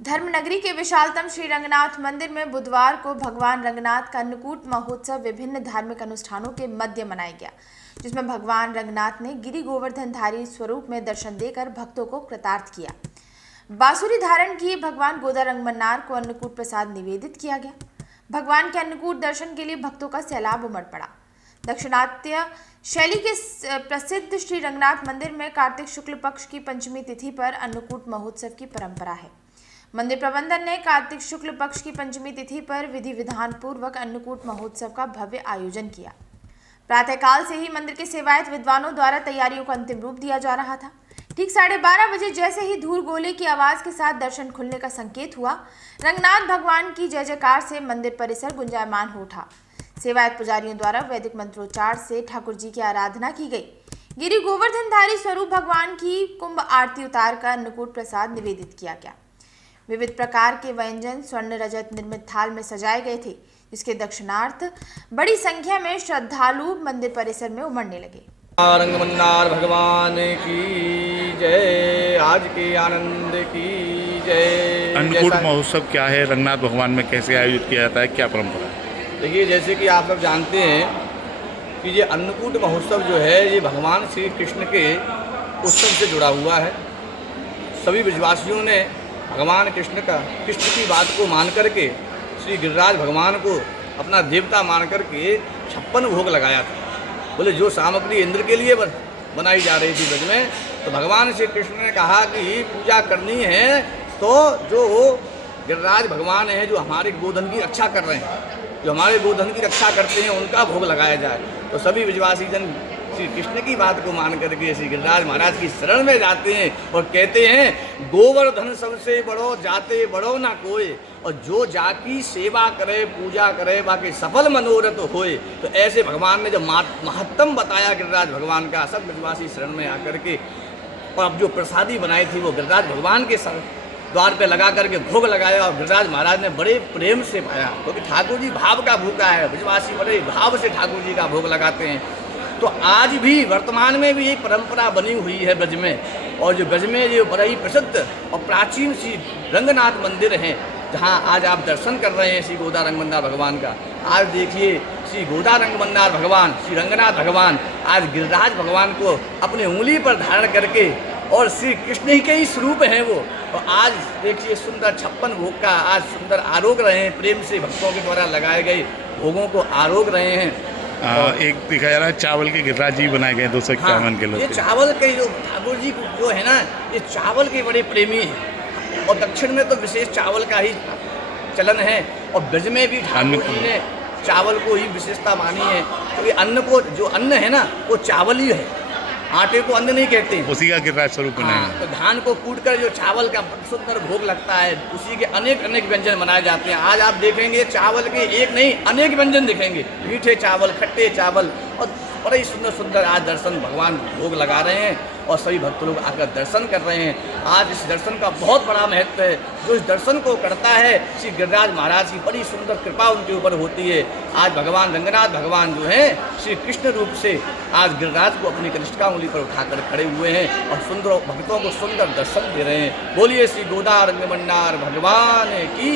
धर्मनगरी के विशालतम श्री रंगनाथ मंदिर में बुधवार को भगवान रंगनाथ का अन्नकूट महोत्सव विभिन्न धार्मिक अनुष्ठानों के मध्य मनाया गया, जिसमें भगवान रंगनाथ ने गिरि गोवर्धनधारी स्वरूप में दर्शन देकर भक्तों को कृतार्थ किया। बांसुरी धारण किए भगवान गोदा रंगमन्नार को अन्नकूट प्रसाद निवेदित किया गया। भगवान के अन्नकूट दर्शन के लिए भक्तों का सैलाब उमड़ पड़ा। दक्षिणात्य शैली के प्रसिद्ध श्री रंगनाथ मंदिर में कार्तिक शुक्ल पक्ष की पंचमी तिथि पर अन्नकूट महोत्सव की परंपरा है। मंदिर प्रबंधन ने कार्तिक शुक्ल पक्ष की पंचमी तिथि पर विधि विधान पूर्वक अन्नकूट महोत्सव का भव्य आयोजन किया। प्रातःकाल से ही मंदिर के सेवायत विद्वानों द्वारा तैयारियों को अंतिम रूप दिया जा रहा था। ठीक 12:30 बजे जैसे ही धूल गोले की आवाज के साथ दर्शन खुलने का संकेत हुआ, रंगनाथ भगवान की जय जयकार से मंदिर परिसर गुंजायमान हो उठा। सेवायत पुजारियों द्वारा वैदिक मंत्रोच्चार से ठाकुर जी की आराधना की गई। गिरि गोवर्धनधारी स्वरूप भगवान की कुंभ आरती उतार कर अन्नकूट प्रसाद निवेदित किया गया। विविध प्रकार के व्यंजन स्वर्ण रजत निर्मित थाल में सजाए गए थे, जिसके दक्षिणार्थ बड़ी संख्या में श्रद्धालु मंदिर परिसर में उमड़ने लगे। रंगमन्नार भगवान की जय, आज के आनंद की जय। अन्नकूट महोत्सव क्या है, रंगनाथ भगवान में कैसे आयोजित किया जाता है, क्या परंपरा है? देखिए, जैसे कि आप सब जानते हैं कि ये अन्नकूट महोत्सव जो है ये भगवान श्री कृष्ण के उत्सव से जुड़ा हुआ है। सभी ब्रजवासियों ने भगवान कृष्ण की बात को मान करके श्री गिरिराज भगवान को अपना देवता मान करके 56 भोग लगाया था। बोले जो सामग्री इंद्र के लिए बनाई जा रही थी ब्रज में, तो भगवान श्री कृष्ण ने कहा कि पूजा करनी है तो जो गिरिराज भगवान है, जो हमारे गोधन की रक्षा कर रहे हैं, जो हमारे गोधन की रक्षा करते हैं, उनका भोग लगाया जाए। तो सभी ब्रजवासी जन श्री कृष्ण की बात को मान करके श्री गिरिराज महाराज की शरण में जाते हैं और कहते हैं, गोवर्धन सबसे बड़ो जाते बड़ो ना कोई, और जो जाकी सेवा करे पूजा करे बाकी सफल मनोरथ होए। तो ऐसे भगवान ने जब महत्तम बताया गिरिराज भगवान का, सब ब्रजवासी शरण में आकर के और अब जो प्रसादी बनाई थी वो गिरिराज भगवान के द्वार पे लगा करके भोग लगाया और गिरिराज महाराज ने बड़े प्रेम से पाया, क्योंकि ठाकुर जी भाव का भूखा है। ब्रजवासी बड़े भाव से ठाकुर जी का भोग लगाते हैं। तो आज भी वर्तमान में भी एक परंपरा बनी हुई है ब्रज में, और जो ब्रज में जो बड़ा ही प्रसिद्ध और प्राचीन श्री रंगनाथ मंदिर है, जहाँ आज आप दर्शन कर रहे हैं श्री गोदा रंगमन्नार भगवान का। आज देखिए श्री गोदा रंगमन्नार भगवान श्री रंगनाथ भगवान आज गिरिराज भगवान को अपनी उंगली पर धारण करके, और श्री कृष्ण ही के ही स्वरूप हैं वो। और आज देखिए सुंदर 56 भोग का आज सुंदर आरोग रहे हैं, प्रेम से भक्तों के द्वारा लगाए गए भोगों को आरोग रहे हैं। एक दिखाया जा रहा है चावल के गिरिराज जी बनाए गए 251 किलो। ये चावल के जो ठाकुर जी जो है ना, ये चावल के बड़े प्रेमी हैं, और दक्षिण में तो विशेष चावल का ही चलन है, और ब्रज में भी ठाकुर जी ने चावल को ही विशेषता मानी है। तो ये अन्न को, जो अन्न है ना, वो चावल ही है, आटे को अन्न नहीं कहते, उसी का गिरिराज स्वरूप बनाया। तो धान को कूटकर जो चावल का सुंदर भोग लगता है, उसी के अनेक अनेक व्यंजन बनाए जाते हैं। आज आप देखेंगे चावल के एक नहीं अनेक व्यंजन दिखेंगे, मीठे चावल, खट्टे चावल, और बड़े ही सुंदर सुंदर आज दर्शन भगवान भोग लगा रहे हैं, और सभी भक्त लोग आकर दर्शन कर रहे हैं। आज इस दर्शन का बहुत बड़ा महत्व है। जो इस दर्शन को करता है, श्री गिरिराज महाराज की बड़ी सुंदर कृपा उनके ऊपर होती है। आज भगवान रंगनाथ भगवान जो हैं श्री कृष्ण रूप से आज गिरिराज को अपनी कनिष्ठा उंगली पर उठाकर खड़े हुए हैं और सुंदर भक्तों को सुंदर दर्शन दे रहे हैं। बोलिए श्री गोदा रंगमन्नार भगवान की